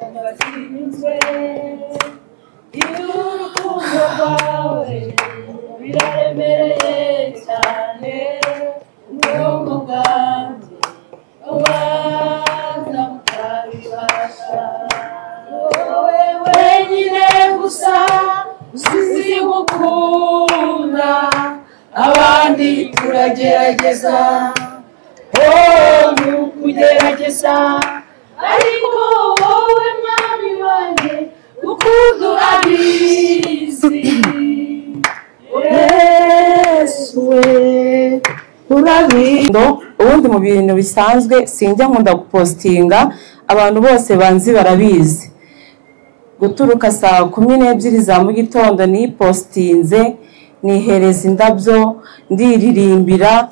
yabatsinzwe y'urukundo rwawe biraremereye cyane ubwonko bwanjye ubanza mutabibasha wowe wenyine gusa uzi gukunda abandi turagerageza mu kugerageza ariko wowe mwami wanjye gukunda urabizi Yesu we urabizi. Ubundi mu bintu bisanzwe sinjya nkunda gupostinga, abantu bose banzi barabizi. Guturuka saa 12 za mu gitondo ni postinze, nihereza indabyo, ndiririmbira,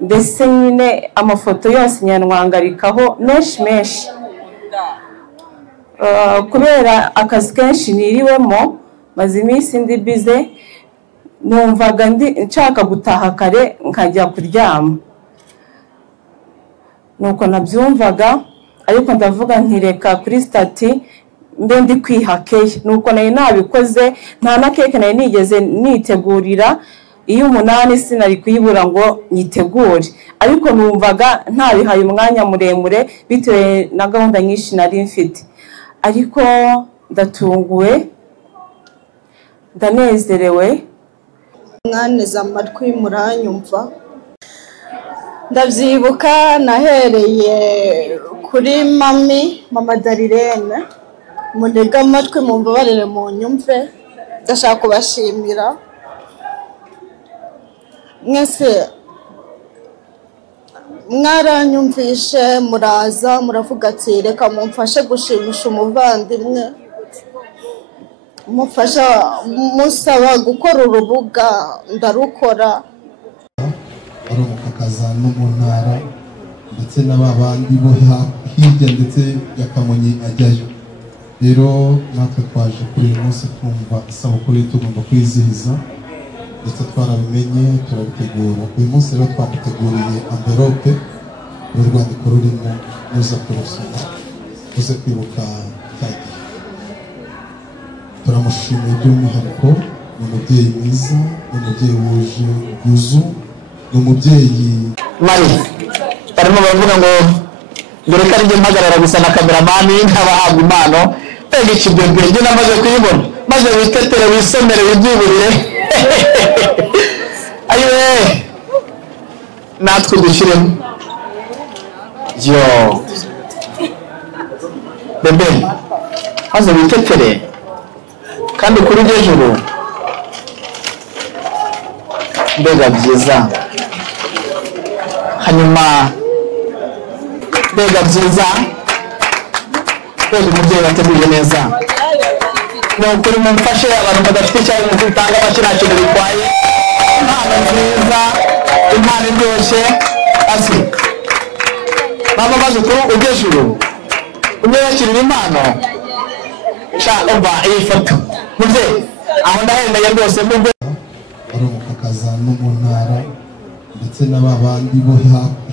mbese nyine amafoto yose nyanwangarikaho menshi. Kubera akazi kenshi niriwemo maze iminsi ndi bize, numvaga nshaka gutaha kare nkajya kuryama. Nuko nabyumvaga, ariko ndavuga ntireka kuri stati mbe ndi kwihakeye. Nuko nayo nabikoze, nta na keke nayo nigeze nitegurira, iyo 8 sinari kuyibura ngo nyitegure, ariko numvaga ntabihaye umwanya muremure bitewe na gahunda nyinshi nari mfite. Ariko ndatunguwe, ndanezerewe. Mwaneza amatwi muranyumva. Ndabyibuka nahereye kuri mama Darirene, mundega amatwi mumbabarire mu nyumve. Ndashaka kubashimira mwese, mwaranyumvishe muraza muravuga ati reka mumfashe gushimisha umuvandimwe, mufasha musaba gukora urubuga, ndarukora. ari umukakaza no mu ntara ndetse n'ababandi bo hirya ndetse yakamonyi ajyayo. Rero natwe twaje kuri uyu munsi twumva isabukuru tugomba kwizihiza, ndetse twarabimenye turabitegura. Uyu munsi rero twamuteguriye envelope n'urwandiko rurimo muza kurusoma, uze kwibuka cyagiye. Turamushimiye by'umwihariko, ni umubyeyi mwiza, ni umubyeyi wuje ubwuzu, ni umubyeyi mari barimo bavuga ngo reka njye mpagarara gusa na kameramani ntabahabwa impano. Pega ikibwebwe njye namaze kuyibona, maze witetere wisomere wibyiburire. Ayiwe natwe dushyiremo yo bebe, maze witetere kandi kuri hejuru. Mbega byiza, hanyuma mbega byiza, mbega umubyeyi wateguye neza. Ni ukuri mumfashe abantu badafite icyayi mu kwitanga bakina kintu bitwaye. Impano nziza, impano iryoshye. Asi mama maze ko ugejuru umwe yakirira impano sha umva iyi foto mubyeyi aho ndahendeye rwose. Mubwe ari umukakaza no mu ntara ndetse n'ababandi bo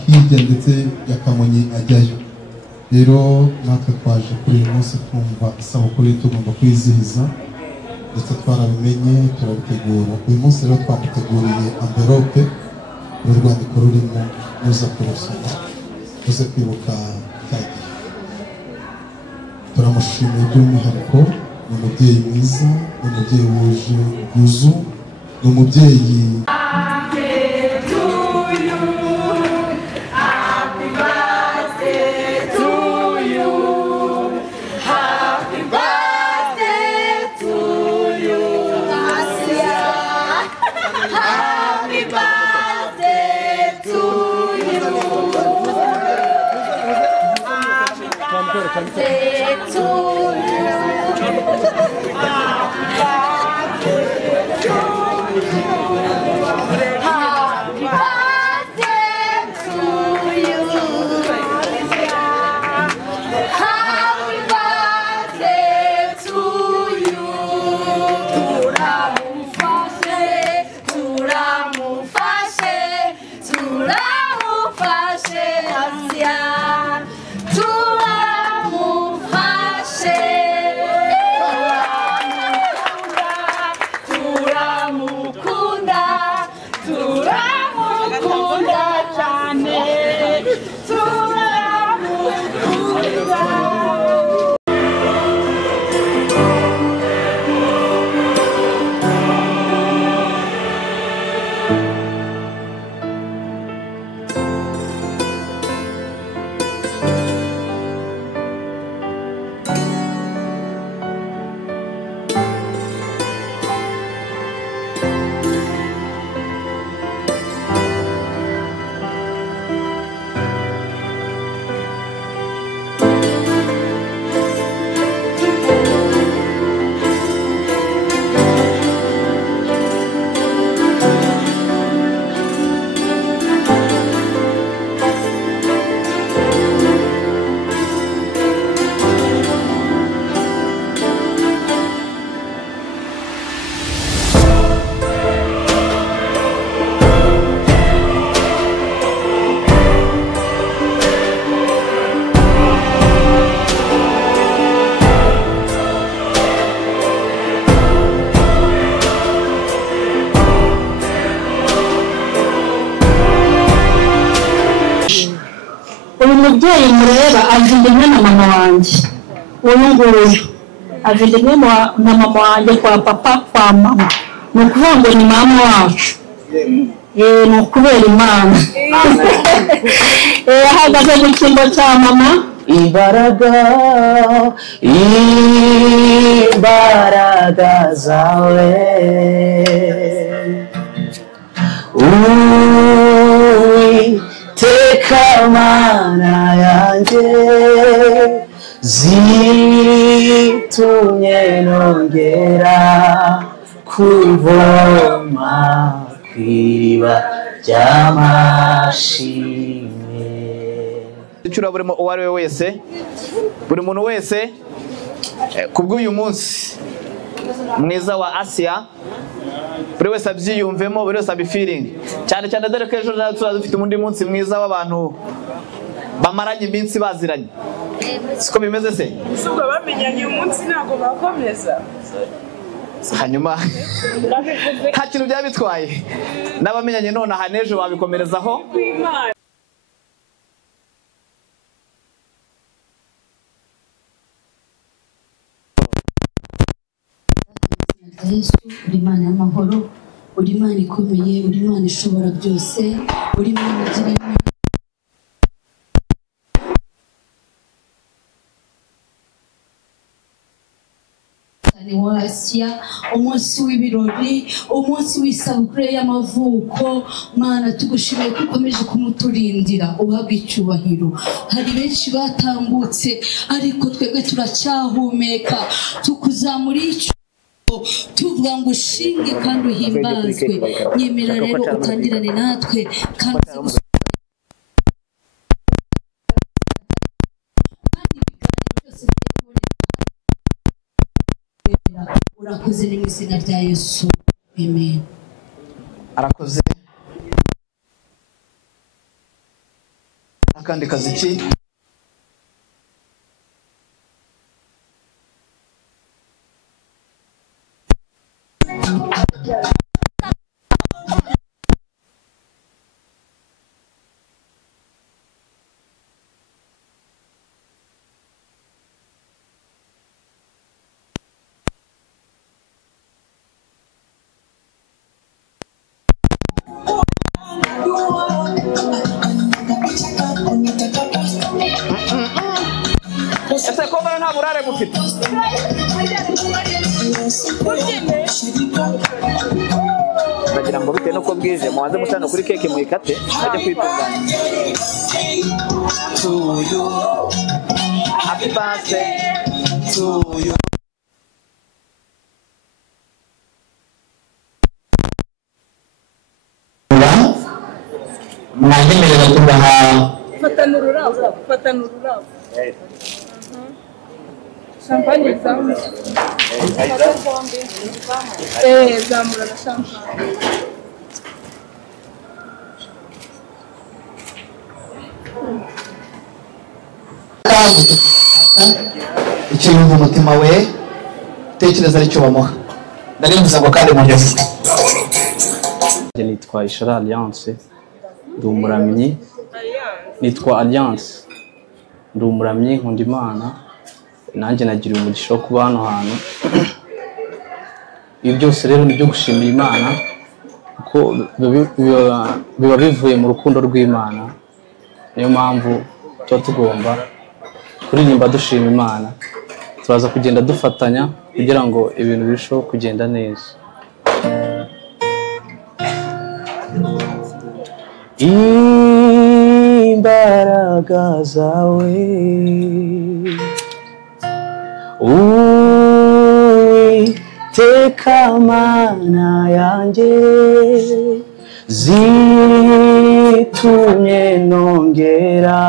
hirya ndetse yakamonyi ajyayo. Rero natwe twaje kuri uyu munsi twumva isabukuru tugomba kwizihiza, ndetse twarabimenye turabitegura. Uyu munsi rero twamuteguriye envelope n'urwandiko rurimo muza kurusoma, uze kwibuka cyagiye. Turamushimiye by'umwihariko, ni umubyeyi mwiza, ni umubyeyi wuje ubwuzu, ni umubyeyi mubyeyi mureba avindimwe na mama wanjye, uyu nguyu avindimwe na mama wanjye kwa papa kwa mama, ni ukuvuga ngo ni mama wacu. Ni ukubera Imana. Ahagaze mu cyimbo cya mama. Imbaraga zawe Uwiteka Mana yanjye zitumye nongera kuvoma kw'iriba ry'amashimwe. Icura buri uwo ari we wese, buri muntu wese kubw'uyu munsi mwiza wa Asia, buri wese abyiyumvemo, buri wese abifiringi cyane cyane, dore ko ejo tuba dufite undi munsi mwiza w'abantu bamaranye iminsi baziranye. Siko bimeze se? Ubwo bamenyanye uyu munsi ntabwo bakomeza. Hanyuma nta kintu byaba bitwaye, n'abamenyanye none aha n'ejo babikomerezaho. Yesu, uri Imana y'amahoro, uri Imana ikomeye, uri Imana ishobora byose, uri Imana igira inama. Wa Asia, umunsi w'ibirori, umunsi w'isabukuru y'amavuko. Mana tugushimiye ko ukomeje kumuturindira, uhabwa icyubahiro. Hari benshi batambutse ariko twebwe turacyahumeka, tukuzamura icyo tuvuga ngo ushinge kandi uhimbazwe. Nyemera rero utangirane natwe kandi urakoze ni mu izina rya Yesu, amen. Arakoze. Akandi kazi ki? Ese kobara nta burare mufite? Bagira ngo bitewe nuko bwije mubanze mucana kuri keke muyikate bajye kwitunganya. To you, happy birthday to you. Mwanyemerera tubaha Fatana ururabo. Champagne zamu. Zamura na champagne. icyo yumva umutima we tekereza aricyo bamuha. Ndarimuza ngo kandi mugeze. Nitwa Ishara Alliance, ndi umuramyi. Nitwa Alliance, ndi umuramyi, nkunda Imana. Nanjye nagiriye umugisha wo kuba hano hantu. Ibi byose rero ni byo gushimira Imana, kuko biba bivuye mu rukundo rw'Imana. Niyo mpamvu tuba tugomba kuririmba dushima Imana. Turaza kugenda dufatanya kugira ngo ibintu birusheho kugenda neza. Imbaraga zawe Uwiteka Mana yanjye zitumye nongera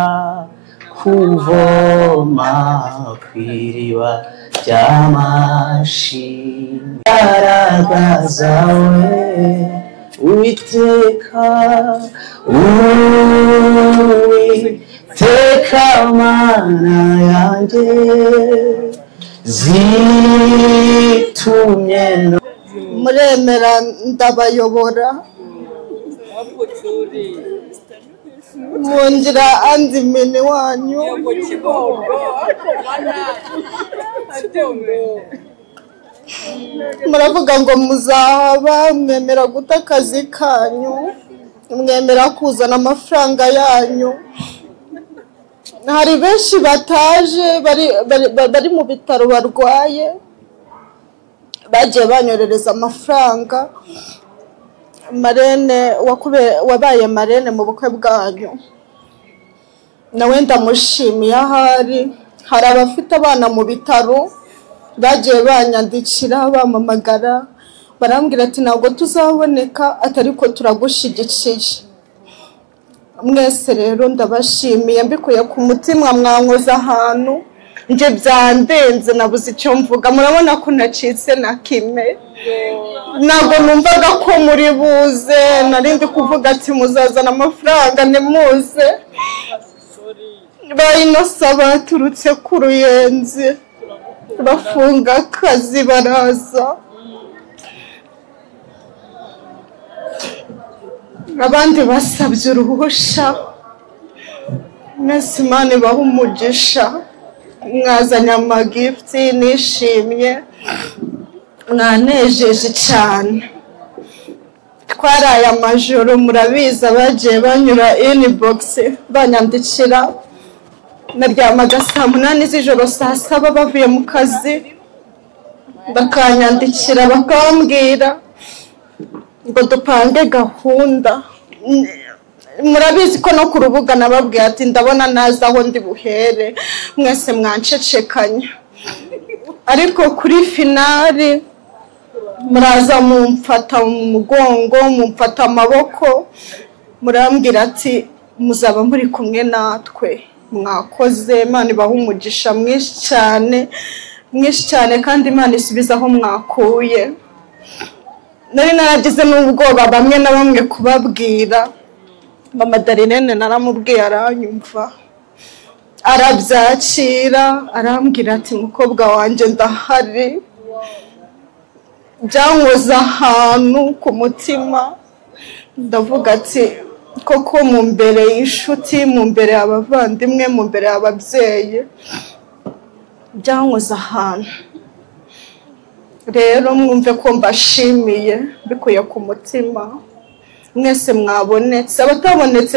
kuvoma kw'iriba ry'amashimwe. Imbaraga zawe Uwiteka Mana yanjye zitumye muremera ndabayobora mungira andi mene wanyu muravuga ngo muzahaba mwemera guta akazi kanyu mwemera kuzana amafaranga yanyu hari benshi bataje bari mu bitaro barwaye bagiye banyorereza amafaranga marene wabaye marene mu bukwe bwanyu nawe ndamushimiye ahari hari abafite abana mu bitaro bagiye banyandikira bamamagara barambwira ati ntabwo tuzaboneka atari ko turagushigikiye mwese rero ndabashimiye mbikuye ku mutima mwankoza ahantu nje byandenze nabuze icyo mvuga murabona ko nacitse na kime ntabwo numvaga ko muri buze narindi kuvuga ati muzazana amafaranga nimuze bayinosa baturutse ku Ruyenzi bafunga akazi baraza abandi basabye uruhusha mwese Imana ibahe umugisha mwazanye amagifti nishimye mwanejeje cyane twaraye amajoro murabizi abagiye banyura inbox banyandikira naryamaga saa 8 z'ijoro saa 7 bavuye mu kazi bakanyandikira bakambwira ngo dupange gahunda murabizi ko no ku rubuga nababwiye ati ndabona naza aho ndi buhere mwese mwancecekanya ariko kuri finali muraza mumfata mu mugongo mumfata amaboko murambwira ati muzaba muri kumwe natwe mwakoze Imana ibahe umugisha mwinshi cyane kandi Imana isubiza aho mwakuye nari naragize n'ubwoba bamwe na bamwe kubabwira mama Darinene naramubwiye aranyumva arabyakira arambwira ati mukobwa wanjye ndahari byankoze ahantu ku mutima ndavuga ati koko mu mbere y'ishuti mu mbere y'abavandimwe mu mbere y'ababyeyi byankoze ahantu rero mwumve ko mbashimiye bikuye ku mutima mwese mwabonetse abatabonetse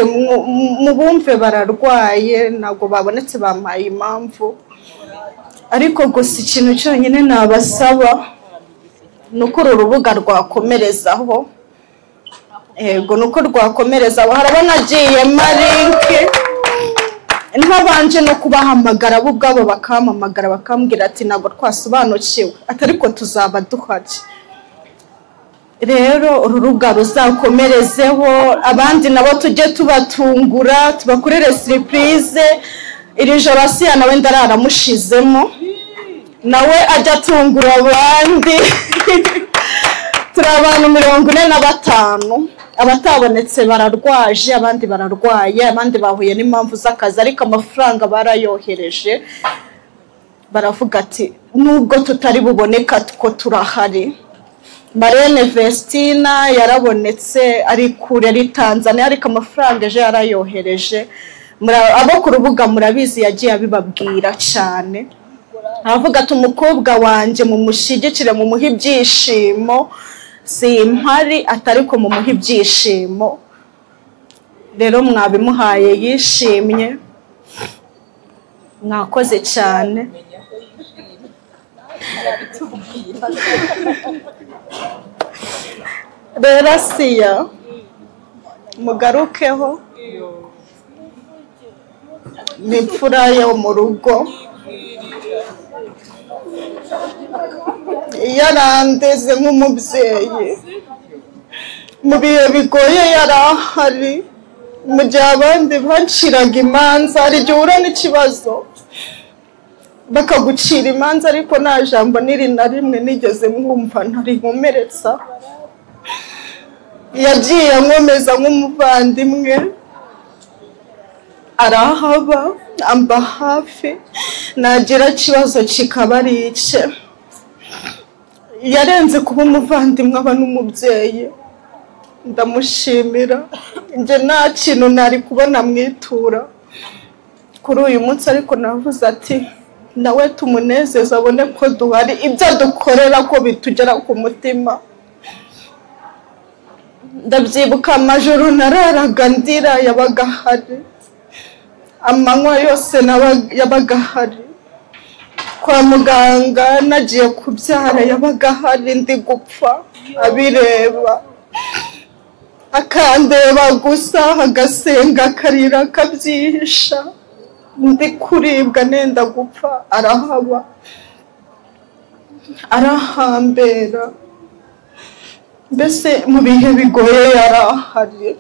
mu bumve bararwaye ntabwo babonetse bamaye impamvu ariko gusa ikintu cyonyine nabasaba nuko uru rubuga rwakomerezaho yego nuko rwakomerezaho harabona agiye marinke ntabanje no kubahamagara bo ubwabo bakamamagara bakambwira ati ntabwo twasobanukiwe atariko tuzaba duhari rero urubuga ruzakomerezeho abandi nabo tujye tubatungura tubakorere surprise iri joro Asiya nawe ndararamushizemo nawe ajya atungura abandi turi abantu 45 abatabonetse bararwaje abandi bararwaye abandi bahuye n'impamvu z'akazi ariko amafaranga barayohereje baravuga ati nubwo tutari buboneka ko turahari Marene Vestina yarabonetse ari kure ari Tanzania ariko amafaranga eje yarayohereje abo ku rubuga murabizi yagiye abibabwira cyane aravuga ati umukobwa wanjye mumushigikire mu muhe ibyishimo simpari atariko mu muhe ibyishimo rero mwabimuhaye yishimye mwakoze cyane rero Asiya mugarukeho n'imfura yo mu rugo yarandeze nk'umubyeyi mu bihe bigoye yarahari mu gihe abandi baciraga imanza hari igihe uhura n'ikibazo bakagucira imanza ariko nta jambo niri na rimwe nigeze mwumva ntarimumeretsa yagiye nkomeza nk'umuvandimwe arahaba amba hafi nagira ikibazo kikaba ari icye yarenze kuba umuvandimwe aba n'umubyeyi ndamushimira njye nta kintu nari kubona mwitura kuri uyu munsi, ariko navuze ati nawe tumunezeze abone ko duhari, ibyo dukorera ko bitugera ku mutima. Ndabyibuka amajoro nararaga ndira yabaga hari, amanywa yose yabaga hari, kwa muganga nagiye kubyara yabaga hari ndi gupfa abireba, akandeba gusa agasenga akarira akabyihisha, ndi kuribwa nenda gupfa arahaba arahambera, mbese mu bihe bigoye yarahari.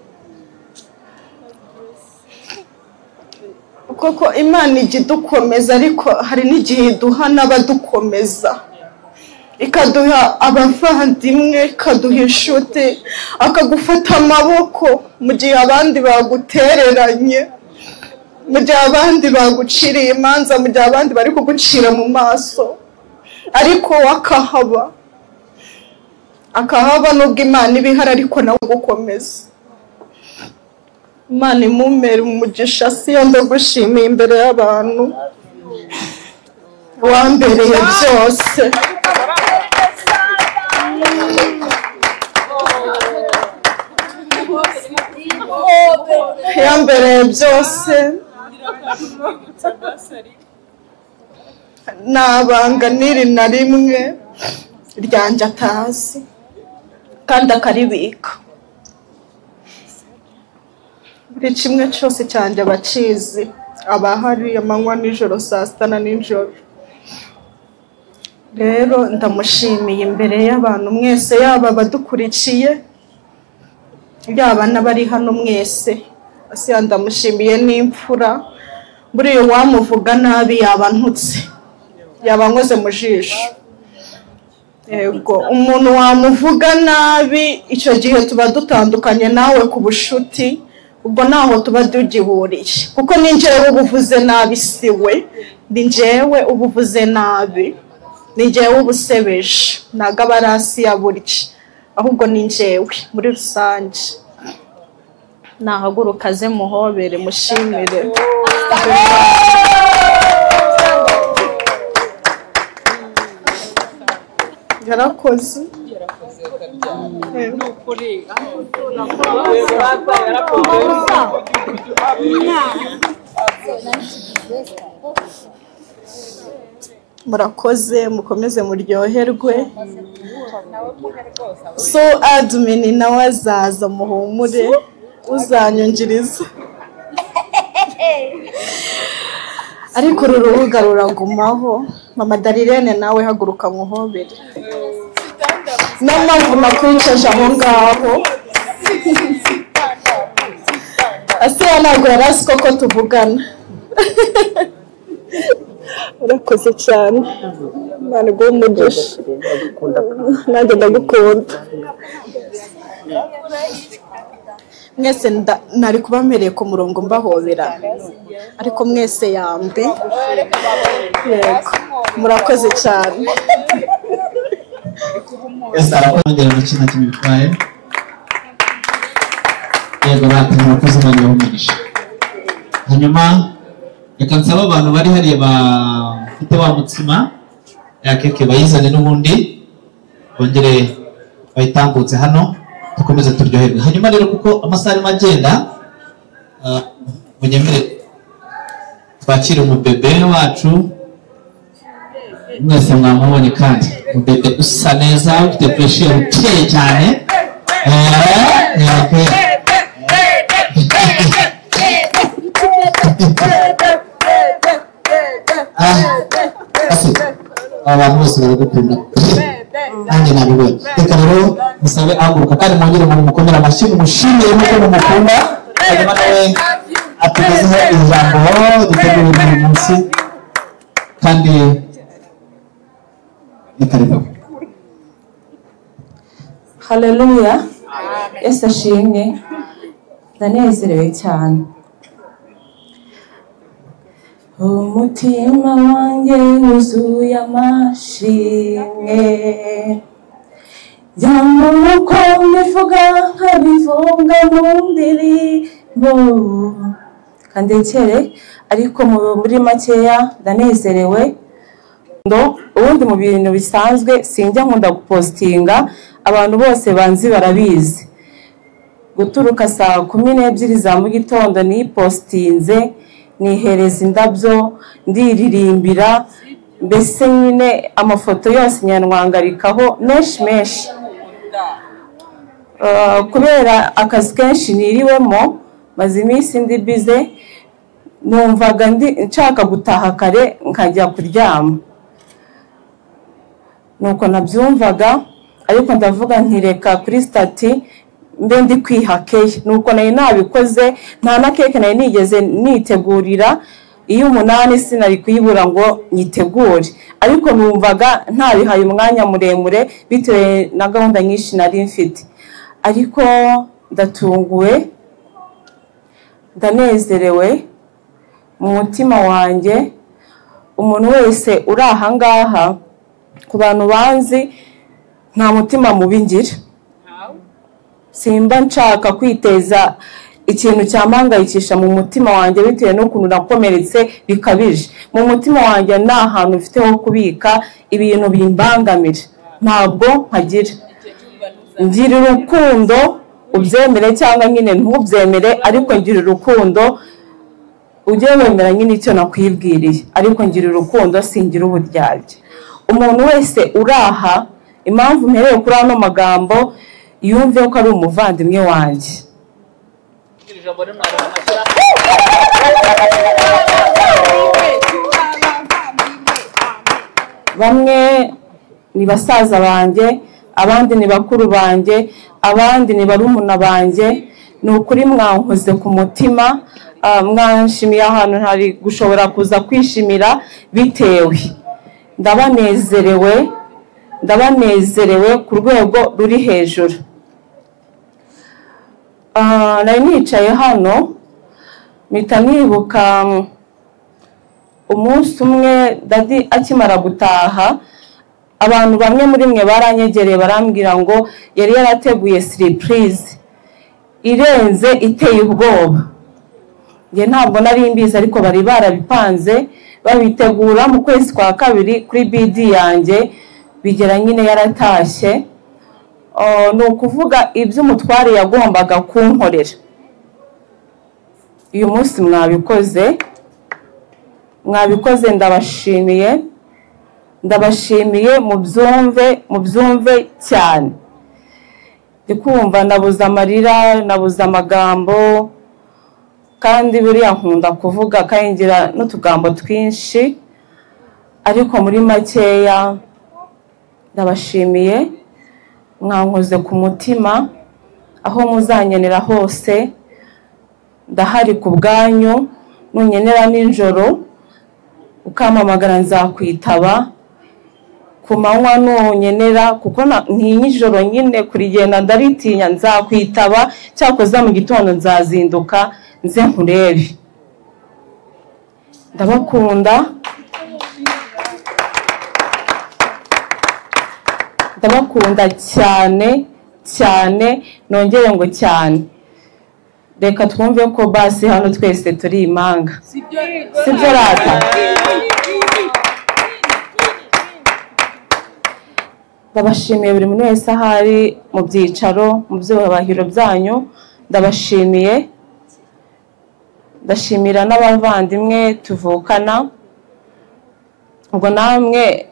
Koko Imana ijya idukomeza, ariko hari n'igihe iduha n'abadukomeza, ikaduha abavandimwe, ikaduha inshuti, akagufata amaboko mu gihe abandi bagutereranye, mu gihe abandi baguciriye imanza, mu gihe abandi bari kugucira mu maso, ariko akahaba nubwo Imana ibihari, ariko nawe gukomeza. Imana imumere umugisha, siyo ndagushimiye imbere y'abantu, wambereye byose. Yambereye byose, nabanga niri na rimwe ryanjye atazi kandi akaribika. Buri kimwe cyose cyanjye abacizi, abahari amanywa nijoro, saa sita na nijoro. Rero ndamushimiye imbere y'abantu mwese, yaba abadukurikiye yaba n'abari hano mwese. Asiya ndamushimiye n'imfura, buriya wamuvuga nabi yaba ntutse, yaba nkoze mu jisho. Yego, umuntu wamuvuga nabi icyo gihe tuba dutandukanye nawe ku bushuti, ubwo naho tuba tugihuriye, kuko ni njyewe ubuvuze nabi, siwe. Ni njyewe ubuvuze nabi, ni njyewe ubusebeje, ntabwo aba ari Asiya burya, ahubwo ni njyewe muri rusange. Nahaguruka aze muhobere mushimire. Yarakoze. Murakoze, mukomeze muryoherwe. So admin nawe azaza muhumure, uzanyungiriza. Ariko uru rubuga ruragumaho. Mama Darirene nawe haguruka muhobere. Mpamvu nakwicaje aho ngaho. Asiya ntabwo yari azi ko tuvugana. Urakoze cyane, Imana iguhe umugisha, nanjye ndagukunda. Mwese nari kubamereye ku murongo mbahobera, ariko mwese yambi. Yego, murakoze cyane. Ese arakongera mu kintu kimutwaye. Yego, murakoze Imana y'umugisha. Hanyuma reka nsaba abantu bari hariya bafite wa mutsima ya keke bayizane, n'ubundi bongere bayitambutse hano, dukomeze turyoherwe. Hanyuma rero kuko amasaha arimo agenda, munyemere twakire umubebe wacu. Mwese mwamubonye kandi umubebe usa neza, ufite pressure ukeye cyane. Abantu bose baragukunda, nanjye nabibonye. Reka rero musabe ahaguruka kandi mwongere mumukomere amashyi, mumushimire nuko mumukunda. Hanyuma nawe atugezeho ijambo dutegura uyu munsi, kandi ni karibu. Haleluya, Yesu ashimwe. Ndanezerewe cyane. Umutima wanjye wuzuye amashimwe, Jambo nuko mbivuga nkabivuga mu ndirimbo kandekere ariko muri makeya ndanezerewe ubundi mu bintu bisanzwe sinjya nkunda gupostinga abantu bose banzi barabizi guturuka saa 12 za mu gitondo ni postinze nihereza indabyo ndiririmbira mbese nyine amafoto yose nyanwangarikaho meshi kubera akazi kenshi niriwemo maze iminsi ndi bize numvaga nshaka gutaha kare nkajya kuryama nuko nabyumvaga ariko ndavuga ntireka kuri stati mbe ndi kwihakeye nuko nayo nabikoze nta na keke nayo nigeze nitegurira iyo 8 sinari kuyibura ngo nyitegure ariko numvaga ntabihaye umwanya muremure bitewe na gahunda nyinshi nari mfite ariko ndatunguwe ndanezerewe mu mutima wanjye umuntu wese uri aha ngaha ku bantu banzi nta mutima mubi ngira simba nshaka kwiteza ikintu cyampangayikisha mu mutima wanjye bitewe n'ukuntu nakomeretse bikabije mu mutima wanjye nta hantu ufite ho kubika ibintu bimbangamira ntabwo nkagira ngira urukundo ubyemere cyangwa nyine ntubyemere ariko ngira urukundo ujye wemera nyine icyo nakwibwiriye ariko ngira urukundo singira uburyarya umuntu wese uraha impamvu mpereye kuri ano magambo yumve ko ari umuvandimwe wanjye bamwe ni basaza banjye abandi ni bakuru banjye abandi ni barumuna banjye ni ukuri mwankoze ku mutima mwanshimiye ahantu ntari gushobora kuza kwishimira bitewe ndabanezerewe ku rwego ruri hejuru nari nicaye hano mpita nibuka umunsi umwe dadi akimara gutaha abantu bamwe muri mwe baranyegereye barambwira ngo yari yarateguye surprise irenze iteye ubwoba nge ntabwo nari mbizi ariko bari barabipanze babitegura mu kwezi kwa 2 kuri BD yanjye bigera nyine yaratashye no kuvuga ibyo umutware yagombaga kunkorera uyu munsi mwabikoze ndabashimiye mubyumve cyane ndikumva nabuza amarira nabuza amagambo kandi buriya nkunda kuvuga kayingira n'utugambo twinshi ariko muri makeya ndabashimiye mwankoze ku mutima aho muzanyenera hose ndahari ku bwanyu nunyenera ninjoro ukamamagara nzakwitaba ku manywa nunyenera kuko ntinyijoro nyine kurigenda ndaritinya nzakwitaba cyakoza mu gitondo nzazinduka nze nkurebe ndabakunda cyane nongere ngo cyane reka twumve ko basi hano twese turi imanga sibyo rata ndabashimiye buri muntu wese ahari mu byicaro mu byubahiro byanyu ndashimira n'abavandimwe tuvukana ubwo namwe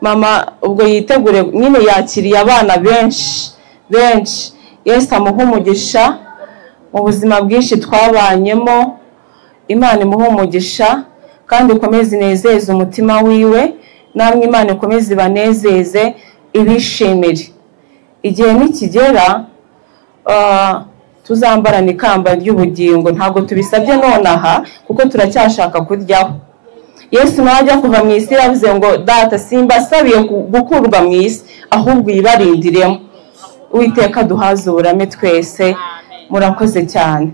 mama ubwo yitegure nyine yakiriye abana benshi Yesu amuha umugisha mu buzima bwinshi twabanyemo Imana imuha umugisha kandi ikomeze inezeze umutima wiwe namwe Imana ikomeze banezeze ibishimire igihe nikigera tuzambarana ikamba ry'ubugingo ntabwo tubisabye nonaha kuko turacyashaka kuryaho Yesu najya kuva mu isi yavuze ngo data simbasabiye gukurwa mu isi ahubwo yibarindiremo Uwiteka duhaze uburame twese murakoze cyane